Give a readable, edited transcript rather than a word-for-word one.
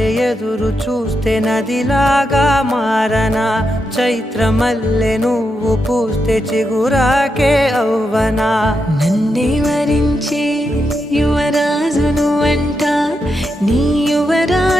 వలె ఎదురు చూస్తే నదిలాగా మారనా, చైత్రమల్లె నువ్వు పూస్తే చిగురాకే అవ్వనా. నన్నే వరించే యువరాజును అంట నీ యువరాజు